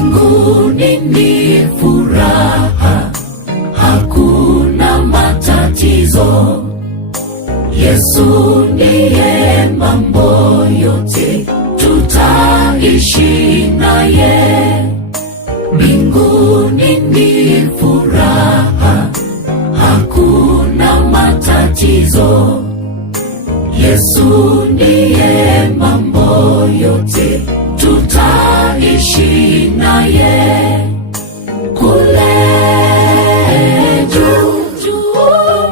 Mbinguni ni furaha, hakuna matatizo. Yesu ndiye mambo yote, tutaishi naye. Mbinguni ni furaha, hakuna matatizo. Yesu ndiye mambo yote, tutaishi naye. Kule juu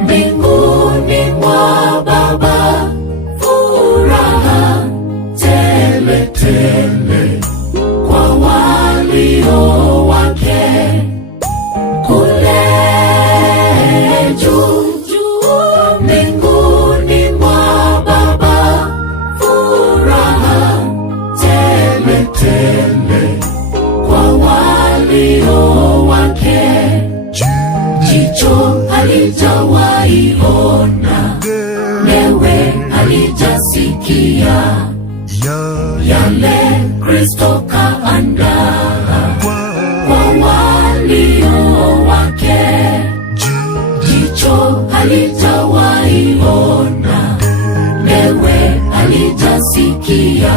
mbinguni mwa Baba, furaha tele tele kwa walio wake. Kule juu mbinguni mwa Baba, furaha tele tele kwa walio wake. Jicho halijawahi ona, newe halijasikia yale Kristo kaandaa kwa walio wake. Jicho halijawahi ona, newe halijasikia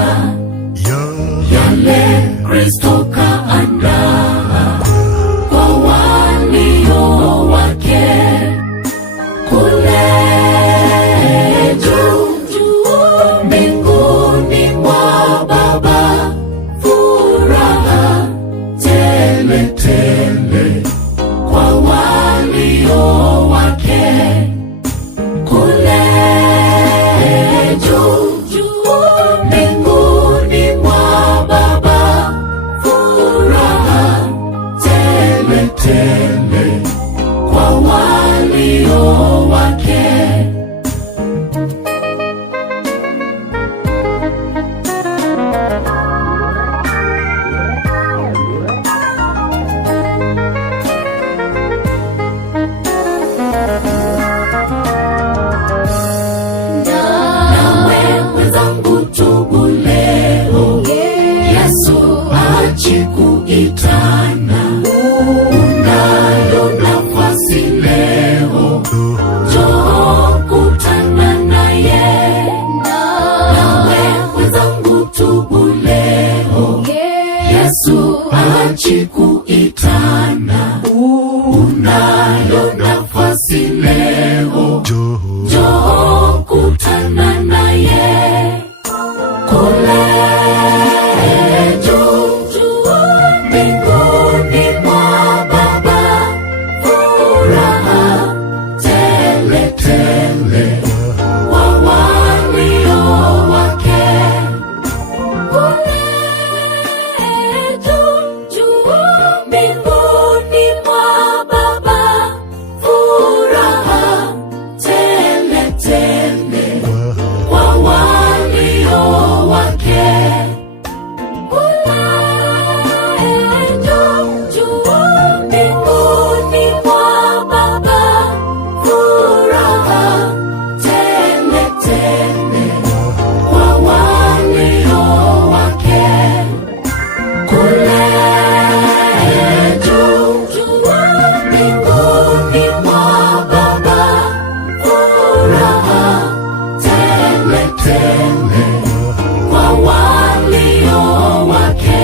yale Kristo kaandaa kwa walio wake. Kule juu mbinguni mwa Baba, furaha tele tele kwa walio wake. Kule juu mbinguni mwa Baba, furaha tele tele kwa walio wake. Nawe mwenzangu, tubu leo, Yesu achi kuitana. Unayo nafasi leo, njoo kutana naye. Nawe mwenzangu, tubu leo, Yesu achi kuitana. Unayo nafasi leo, njoo kutana naye. Kule juu mbinguni mwa Baba, furaha tele tele kwa walio wake. Kule juu mbinguni mwa Baba, furaha tele tele kwa walio wake. Kule juu mbinguni mwa Baba, furaha tele tele kwa walio wake. Kule juu mbinguni mwa Baba, furaha tele tele kwa walio wake.